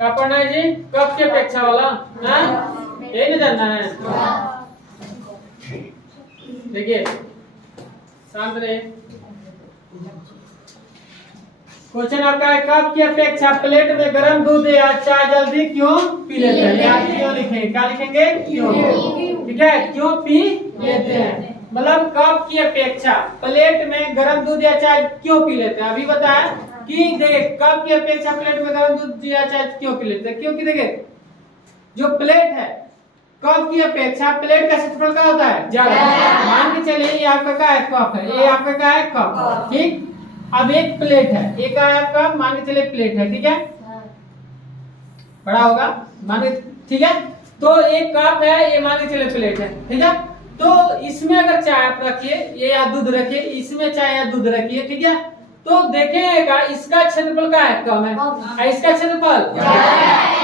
क्या पढ़ना है जी? कब की अपेक्षा वाला, हाँ यही ना जानना है। देखिए शांत रहे। क्वेश्चन आपका है कप की अपेक्षा प्लेट में गर्म दूध या चाय जल्दी क्यों पी लेते हैं? यहाँ क्यों लिखेंगे, क्या लिखेंगे? क्यों। ठीक है, क्यों पी लेते हैं मतलब कप की अपेक्षा प्लेट में गर्म दूध या चाय क्यों पी लेते हैं। अभी बताया कि देख कप की अपेक्षा प्लेट में गर्म दूध या चाय क्यों पी लेते हैं, क्योंकि देखिए जो प्लेट है कप की अपेक्षा प्लेट का क्षेत्रफल क्या होता है? ज्यादा। मान के चलिए ये आपका क्या है? कप है। ये आपका क्या है? कप। ठीक, अब एक प्लेट है, एक आपका मान के चलिए प्लेट है, ठीक है, बड़ा होगा मान के, ठीक है। तो एक कप है, ये मान के चलिए प्लेट है, ठीक है। तो इसमें अगर चाय आप रखिए ये या दूध रखिए, इसमें चाय या दूध रखिए, ठीक है, तो देखिएगा इसका क्षेत्रफल क्या है? कम है, और इसका क्षेत्रफल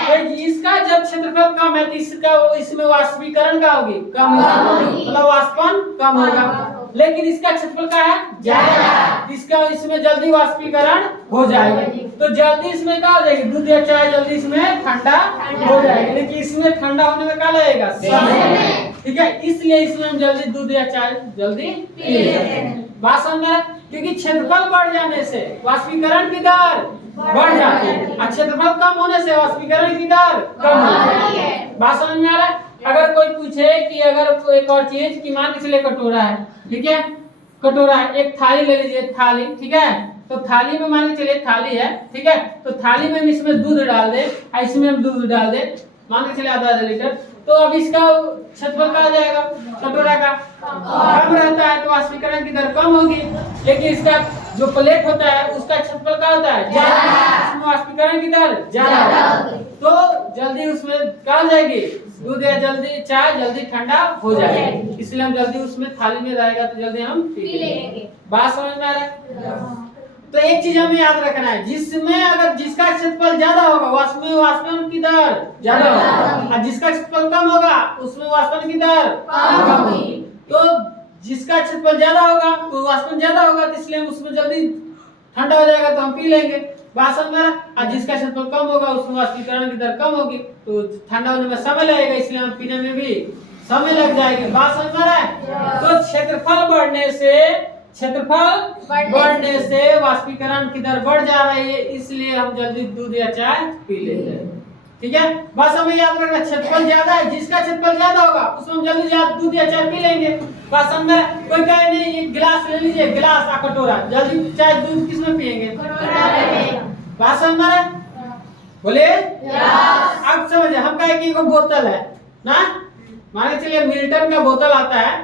तो इसका जब क्षेत्रफल कम है तो इसका इसमें वाष्पीकरण क्या होगी? कम होगी, मतलब वाष्पन कम होगा। लेकिन इसका क्षेत्रफल क्या है? ज्यादा, इसका इसमें जल्दी वाष्पीकरण हो जाएगा, तो जल्दी इसमें क्या हो जाएगी? दूध या चाय जल्दी इसमें ठंडा हो जाएगी, लेकिन इसमें ठंडा होने में क्या लगेगा? समय। ठीक है, इसलिए इसमें हम जल्दी दूध या चाय जल्दी पी लेते हैं। बात समझ में? क्योंकि क्षेत्रफल बढ़ जाने से वाष्पीकरण की दर बढ़ जाती है, और क्षेत्रफल कम होने से वाष्पीकरण की दर कम हो जाती है। बात समझ में आ रहा है? अगर कोई पूछे कि अगर एक और चीज की मान के चलिए कटोरा है, ठीक है, कटोरा है, एक थाली ले लीजिए, थाली, ठीक है, तो थाली में मान के चलिए थाली है, ठीक है, तो थाली में हम इसमें दूध डाल दे, इसमें हम दूध डाल दे, मान के चलिए आधा लीटर, तो अब इसका क्षेत्रफल क्या आ जाएगा? कटोरा का कम रहता है तो वाष्पीकरण की दर कम होगी, लेकिन इसका जो प्लेट होता है उसका क्षेत्रफल क्या होता है? ज्यादा, उसमें वाष्पीकरण की दर ज्यादा होगी, तो जल्दी उसमें क्या हो जाएगी? दूध या जल्दी चाय जल्दी ठंडा हो जाएगी, इसलिए हम जल्दी उसमें थाली में रहेगा तो जल्दी हम पी लेंगे। बात समझ में आ रहा है? तो एक चीज हमें याद रखना है, जिसमें अगर जिसका क्षेत्रफल ज्यादा होगा वाष्पन की दर ज्यादा होगी, और जिसका क्षेत्रफल कम होगा उसमें वाष्पन की दर कम होगी। तो जिसका क्षेत्रफल ज्यादा होगा तो वाष्पन ज्यादा होगा, तो इसलिए उसमें जल्दी ठंडा हो जाएगा तो हम पी लेंगे। बात समझ में? और जिसका क्षेत्रफल कम होगा उसमें वाष्पीकरण की दर कम होगी, तो ठंडा होने में समय लगेगा, इसलिए हम पीने में भी समय लग जाएगी। बात समझ में आ रहा है? तो क्षेत्रफल बढ़ने से वाष्पीकरण की दर बढ़ जा रही है, इसलिए हम जल्दी दूध या चाय पी लेते हैं। ठीक है, बस हमें याद रखना क्षेत्रफल ज्यादा है, जिसका क्षेत्रफल ज्यादा होगा उसमें हम जल्दी दूध या चाय पी लेंगे। बस समझ? कोई कहे नहीं एक गिलास ले लीजिए, गिलास और कटोरा, जल्दी चाय दूध किसमें पियेंगे? बात समझ में? बोले अब समझे। हम कहे कि एक बोतल है ना, मान के चलिए मिल्टन का बोतल आता है,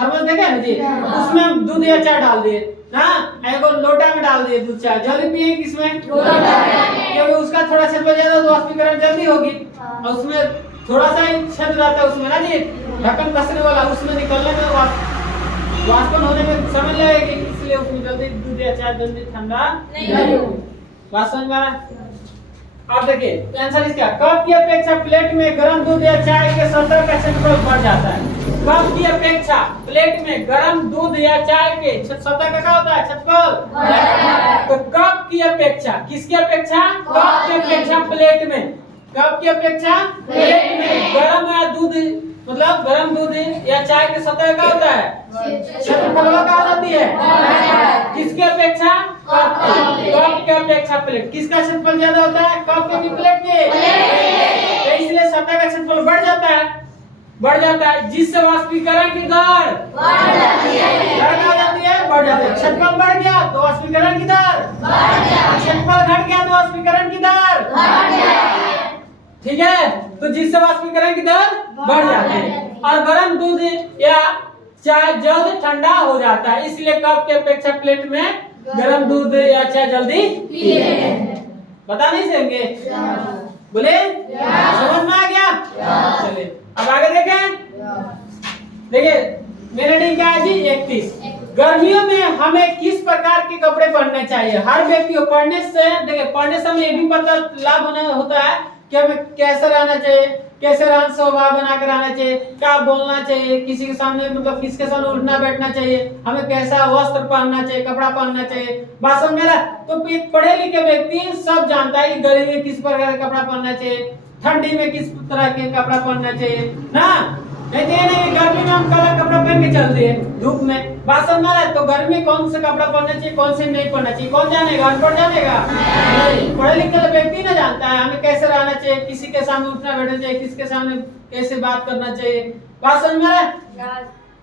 थर्मस देखे ना जी, उसमें हम दूध या चाय डाल दिए ना, एगो लोटा में डाल दिए दूध चाय, जल्दी पिए किसमें? क्योंकि उसका थोड़ा क्षेत्रफल ज्यादा तो वाष्पीकरण जल्दी होगी, और उसमें थोड़ा सा ही क्षेत्र रहता है उसमें ना जी, ढक्कन कसने वाला, उसमें निकलने में वाष्पन होने में समय लगेगी, इसलिए उसमें जल्दी दूध या चाय जल्दी ठंडा नहीं होगी। बात समझ में आ रहा है? अब देखिए आंसर इसका, कप की अपेक्षा प्लेट में गर्म दूध या चाय के सतह का क्षेत्रफल बढ़ जाता है। कप की अपेक्षा प्लेट में गर्म दूध या चाय के सतह का क्या होता है? क्षेत्रफल। तो कप की अपेक्षा किसकी अपेक्षा? कप की अपेक्षा प्लेट में, कप की अपेक्षा प्लेट में गर्म या दूध मतलब गर्म दूध या चाय के सतह का होता है? क्षेत्रफल क्या हो जाती है? किसकी अपेक्षा? कप की अपेक्षा प्लेट। किसका क्षेत्रफल ज्यादा होता है? कप के प्लेट के, तो इसलिए सतह का क्षेत्रफल बढ़ जाता है, जिससे वाष्पीकरण की दर बढ़ जाती है, बढ़ जाती है। क्षेत्रफल बढ़ गया तो वाष्पीकरण की दर बढ़ गया, क्षेत्रफल घट गया तो वाष्पीकरण की दर घट गया। ठीक है, तो जिससे वाष्पीकरण की दर बढ़ जाती है, और गर्म दूध या चाय जल्द ठंडा हो जाता है, इसलिए कप की अपेक्षा प्लेट में गर्म दूध या चाय जल्दी पी लेते हैं। बता नहीं सकेंगे? बोले समझ में आ गया? चलिए अब आगे देखें। देखिए मेरा रेटिंग क्या है जी? 31। गर्मियों में हमें किस प्रकार के कपड़े पहनने चाहिए? हर व्यक्ति को पढ़ने से, देखिए पढ़ने से हमें ये भी पता लाभ होता है कि हमें कैसा रहना चाहिए, कैसे रहन स्वभाव बनाकर आना चाहिए, क्या बोलना चाहिए किसी के सामने, मतलब किसके सामने उठना बैठना चाहिए, हमें कैसा वस्त्र पहनना चाहिए, कपड़ा पहनना चाहिए। बात समझ में आ रहा है? तो एक पढ़े लिखे व्यक्ति सब जानता है कि गर्मी में किस प्रकार का कपड़ा पहनना चाहिए, ठंडी में किस तरह के कपड़ा पहनना चाहिए ना। नहीं गर्मी में हम काला कपड़ा पहन के चल दिए धूप में, बात समझ में आ रहा है? तो गर्मी में कौन सा कपड़ा पहनना चाहिए कौन से नहीं पहनना चाहिए कौन जानेगा? अनपढ़ जानेगा? नहीं, पढ़े लिखे व्यक्ति ना जानता है हमें कैसे रहना चाहिए, किसी के सामने उठना बैठना चाहिए, किसके सामने कैसे बात करना चाहिए। बात समझ में आ रहा है?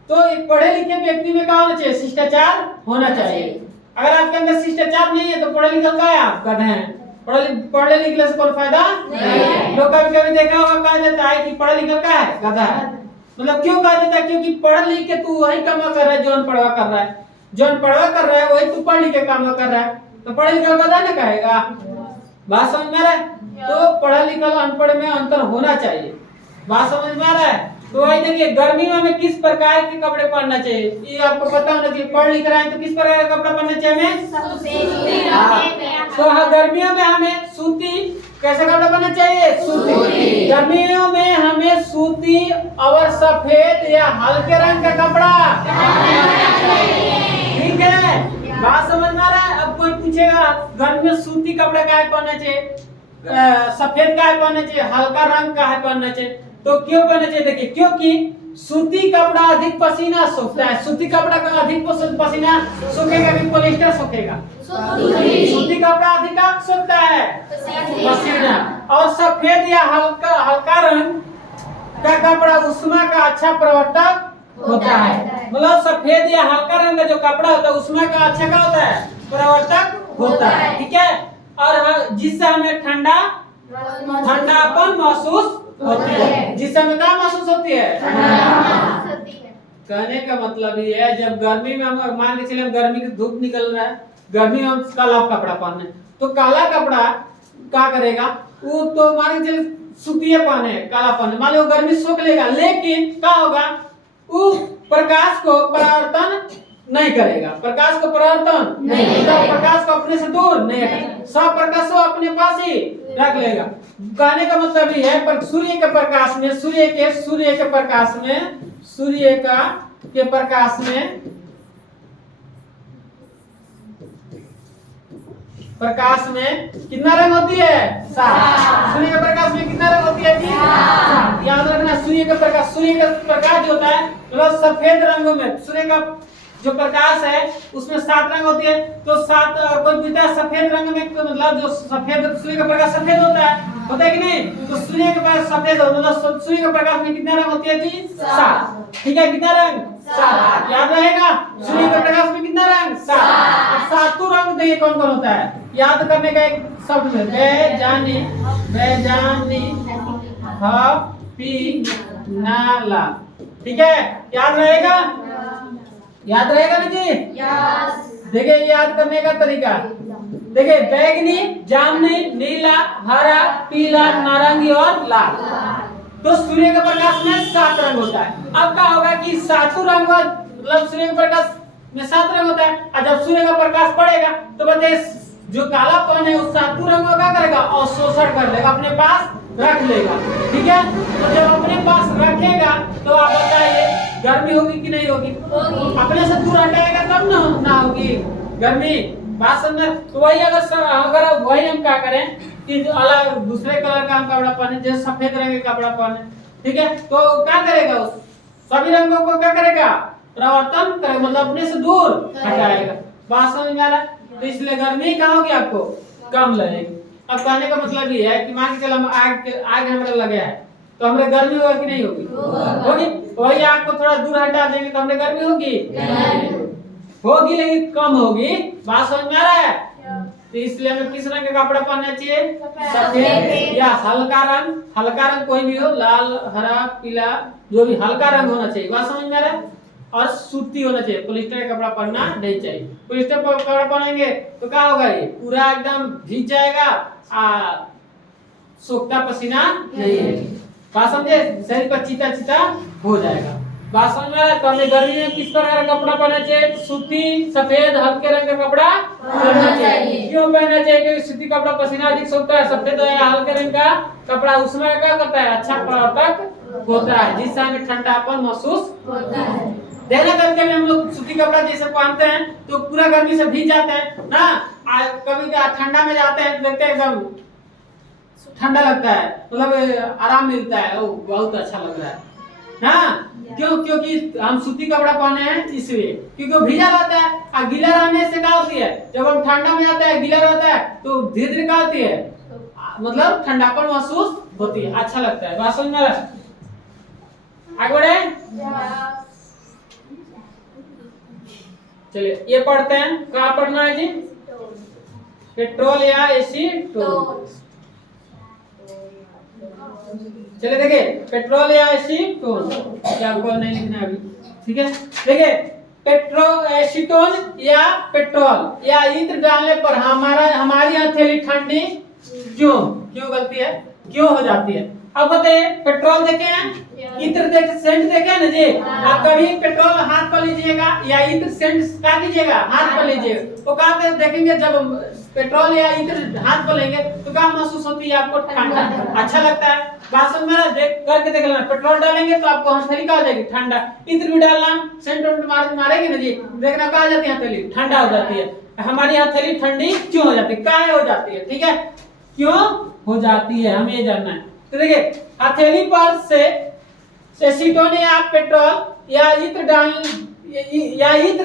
तो एक पढ़े लिखे व्यक्ति में क्या होना चाहिए? शिष्टाचार होना चाहिए। अगर आपके अंदर शिष्टाचार नहीं है तो पढ़े लिखे का है आप गधे हैं। पढ़े लिखने से कोई फायदा नहीं। लोग कभी कभी देखा होगा कहा जाता है कि पढ़ा लिखा का है गधा है। मतलब क्यों कहा जाता है? क्योंकि पढ़ लिख के तू वही काम कर रहा है जो अनपढ़वा कर रहा है, जो अनपढ़वा कर रहा है वही तू पढ़ लिख के काम कर रहा है, तो पढ़े लिखा गधा ना कहेगा। बात समझ में आ रहा है? तो पढ़ा लिखा अनपढ़ में अंतर होना चाहिए। बात समझ में आ रहा है? तो वही देखिए गर्मी में हमें किस प्रकार के कपड़े पहनना चाहिए ये आपको पता होना चाहिए। पढ़ लिख रहा है तो किस प्रकार का कपड़ा पहनना चाहिए हमें? तो हाँ, गर्मियों में हमें सूती कैसा कपड़ा पहनना चाहिए? सूती। गर्मियों में हमें सूती और सफेद या हल्के रंग का कपड़ा, ठीक है? बात समझ में आ रहा है? अब कोई पूछेगा गर्मी में सूती कपड़ा का है पहनना चाहिए, सफेद का है पहनना चाहिए, हल्का रंग का है पहनना चाहिए, तो क्यों पहनना चाहिए? देखिए क्योंकि सूती कपड़ा अधिक पसीना सोखता है। सूती कपड़ा का अधिक पसीना सोखेगा कि पॉलिस्टर सोखेगा? सूती कपड़ा अधिक सोखता है पसीना। और सफेद या हल्का रंग का कपड़ा उष्मा का अच्छा प्रवर्तक होता है। मतलब सफेद या हल्का रंग का जो कपड़ा होता है उष्मा का अच्छा क्या होता है? प्रवर्तक होता है, ठीक है? और जिससे हमें ठंडापन महसूस होती है। जिस समय क्या महसूस होती है? कहने का मतलब ये है जब गर्मी में हम मान के चलिए गर्मी की धूप निकल रहा है, गर्मी में हम काला कपड़ा पहने तो काला कपड़ा क्या करेगा? वो तो मान के चलिए सूती पहने काला पहने, मान लो गर्मी सोख लेगा, लेकिन क्या होगा? वो प्रकाश को परावर्तन नहीं करेगा, प्रकाश को परावर्तन नहीं करेगा, प्रकाश को अपने से दूर नहीं करेगा, सब प्रकाश को अपने पास ही रख लेगा। कहने का मतलब ये है पर सूर्य के प्रकाश में प्रकाश में कितना रंग होती है? 7। सूर्य के प्रकाश में कितना रंग होती है जी? 7। याद रखना सूर्य का प्रकाश जो होता है मतलब सफेद रंगों में सूर्य का जो प्रकाश है उसमें 7 रंग होती है। तो 7 कोई पूछता है सफेद रंग में तो मतलब जो सफेद सूर्य का प्रकाश सफेद होता है कि नहीं? तो सूर्य के प्रकाश सफेद मतलब सूर्य के प्रकाश में कितना रंग होती है जी? 7। ठीक है, कितना रंग? 7। याद रहेगा सूर्य के प्रकाश में कितना रंग? 7। अब 7 रंग देखिए कौन कौन होता है, याद करने का एक शब्द है बेजानी नाला, ठीक है? याद रहेगा ना जी? देखिए याद करने का तरीका देखिए बैगनी, जामुनी, नीला, हरा, पीला, नारंगी और लाल। तो सूर्य के प्रकाश में 7 रंग होता है। अब क्या होगा कि 7 रंग मतलब सूर्य के प्रकाश में 7 रंग होता है और जब सूर्य का प्रकाश पड़ेगा तो बताइए जो कालापन है उस 7 रंग को क्या करेगा? अवशोषण कर लेगा, अपने पास रख लेगा, ठीक है? तो जब अपने पास रखेगा तो आप बताइए गर्मी होगी कि नहीं होगी? अपने से दूर हटाएगा तब ना होगी गर्मी। बात समझ? तो वही अगर वही हम क्या करें कि अलग दूसरे कलर का हम कपड़ा पहने, जैसे सफेद रंग का कपड़ा पहने, ठीक है? तो क्या करेगा? उस सभी रंगों को क्या करेगा? परिवर्तन करेगा, मतलब अपने से दूर हटाएगा। बात समझ में आ रहा है? तो इसलिए गर्मी कहाँ होगी आपको? कम लगेगी। अब कहने का मतलब ये है कि मान के चलो हम आग हमारे लगे है तो हमें गर्मी होगी कि नहीं होगी? वही आग को थोड़ा दूर हटा देंगे तो हमें गर्मी होगी लेकिन कम होगी। बात समझ में आ रहा है? तो इसलिए हमें किस रंग का कपड़ा पहनना चाहिए? सफेद या हल्का रंग कोई भी हो, लाल, हरा, पीला, जो भी हल्का रंग होना चाहिए। बात समझ में आ रहा है? और सूती होना चाहिए, पॉलिस्टर का कपड़ा पहनना नहीं चाहिए। पॉलिस्टर का कपड़ा पहनेंगे तो क्या होगा? ये पूरा एकदम भीग जाएगा, सूखता पसीना नहीं है। बात समझे? शरीर पर चिता हो जाएगा। बात समझ में आ रहा है? तो हमें गर्मी में किस प्रकार का कपड़ा पहनना चाहिए? सूती सफेद हल्के रंग का कपड़ा पहनना चाहिए। क्यों पहनना चाहिए? क्योंकि सूती कपड़ा पसीना अधिक सोखता है। सफेद या हल्के रंग का कपड़ा उसमें क्या करता है? अच्छा प्रवर्तक होता है, जिससे हमें ठंडापन महसूस होता है। देखना कभी कभी हम लोग सूती कपड़ा जैसे पहनते हैं तो पूरा गर्मी से भीग जाते हैं ना। कभी ठंडा में जाते हैं तो देखते हैं एकदम ठंडा लगता है, मतलब आराम मिलता है, ओ बहुत अच्छा लग रहा है। हाँ, क्यों? क्योंकि हम सूती कपड़ा पहने हैं इसलिए, क्योंकि वो भीगा रहता है। और गीला रहने से क्या होती है? जब हम ठंडा में जाते हैं गीला रहता है तो धीरे धीरे क्या होती है? मतलब ठंडापन महसूस होती है, अच्छा लगता है। बात समझ में आ रहा है? आगे बढ़े। चलिए ये पढ़ते हैं। कहाँ पढ़ना है जी? पेट्रोल या एसीटोन। चलिए देखिए, पेट्रोल या एसीटोन, क्या आपको नहीं लिखना है अभी, ठीक है? देखिए, पेट्रोल एसीटोन या पेट्रोल या इत्र डालने पर हमारी हथेली ठंडी क्यों गलती है, क्यों हो जाती है? अब बताइए, पेट्रोल देखे हैं, इत्र देखे, सेंट देखे हैं ना जी? आप कभी पेट्रोल हाथ पर लीजिएगा या इत्र सेंट क्या कीजिएगा? हाथ पर लीजिएगा, तो क्या देखेंगे? जब पेट्रोल या इत्र हाथ पर लेंगे तो क्या महसूस होती है आपको? ठंडा, अच्छा लगता है। बात समझ में आ रहा है? देख करके देख लेना। पेट्रोल डालेंगे तो आपको हथेली क्या हो जाएगी? ठंडा। इत्र भी डालना, सेंट मारेंगे ना जी, देखना क्या हो जाती है? हथेली ठंडा हो जाती है। हमारी हथेली ठंडी क्यों हो जाती है? काहे हो जाती है? ठीक है, क्यों हो जाती है हमें ये जानना है। तो देखिए, हथेली पर से एसीटोन या पेट्रोल या इत्र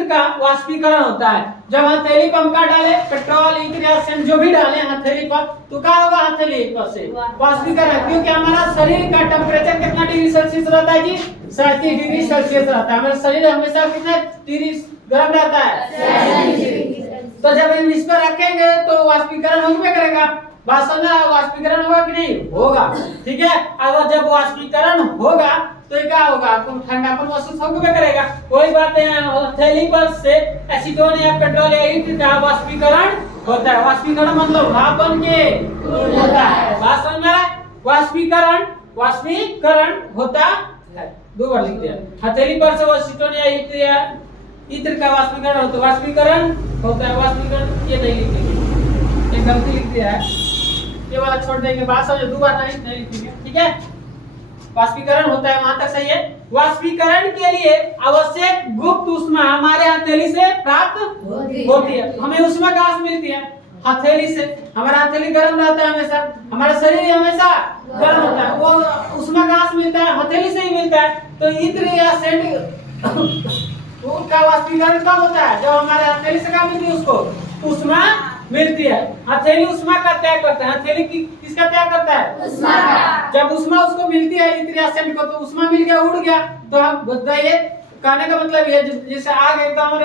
का वाष्पीकरण होता है। जब हथेली पर हम क्या डाले? पेट्रोल, इत्र या सेंट जो भी डाले हथेली पर, तो क्या होगा? हथेली पर से वाष्पीकरण, क्योंकि हमारा शरीर का टेम्परेचर कितना डिग्री सेल्सियस रहता है जी? 37 डिग्री सेल्सियस रहता है। हमारा शरीर हमेशा कितना डिग्री गर्म रहता है? तो जब हम इस पर रखेंगे तो वाष्पीकरण होगा करेगा। बात समझना, वाष्पीकरण होगा कि नहीं? होगा, ठीक है। अगर जब वाष्पीकरण होगा तो क्या होगा? आपको ठंडापन महसूस होगा करेगा। वही बात है, हथेली पर से एसीटोन या पेट्रोल या इत्र का वाष्पीकरण होता है। वाष्पीकरण मतलब भाप बन के होता है। बात समझ में आ रहा है? वाष्पीकरण होता है। दो बार लिख दिया, हथेली पर से एसीटोन या इत्र का वाष्पीकरण होता है। वाष्पीकरण होता है, वाष्पीकरण ये नहीं लिखेंगे, ये गलती लिख दिया है, ये वाला छोड़ देंगे। बात समझो, दो बार नहीं लिखेंगे, ठीक है? वाष्पीकरण होता है, वहां तक सही है। वाष्पीकरण के लिए आवश्यक गुप्त ऊष्मा हमारे हथेली से प्राप्त होती है। हमें ऊष्मा कहाँ से मिलती है? हथेली से। हमारा हथेली गर्म रहता है हमेशा, हमारा शरीर हमेशा गर्म होता है। वो ऊष्मा कहाँ से मिलता है? हथेली से ही मिलता है। तो इत्र या सेंट का वाष्पीकरण कब होता है? जब हमारे हथेली से क्या मिलती है? उसको ऊष्मा मिलती है। हथेली ऊष्मा का त्याग करता है। हथेली किसका त्याग करता है? ऊष्मा का। जब ऊष्मा उसको मिलती है इत्र या सेंट को, तो ऊष्मा मिल गया, उड़ गया, तो हम बताइए, कहने का मतलब ये जैसे आग एकदम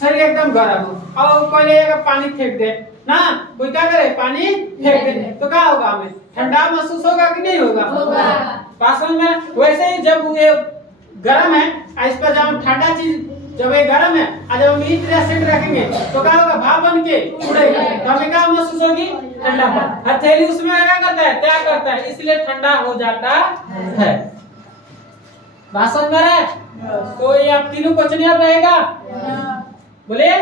शरीर एकदम गर्म हो और पहले पानी फेंक दे ना, कोई क्या करे? पानी फेंक दे, तो क्या होगा? हमें ठंडा महसूस होगा कि नहीं होगा? बात समझ में? वैसे ही जब ये गर्म है, इस पर जब हम ठंडा चीज, जब ये गर्म है और जब हम इत्र या सेंट रखेंगे तो क्या होगा? भाप बन के उड़ेगा, तो हमें क्या महसूस होगी? ठंडापन। हथेली उसमें क्या करता है? त्याग करता है, इसलिए ठंडा हो जाता है। बात समझ में आ रहा है? तो ये आप तीनों क्वेश्चन याद रहेगा? बोलिए।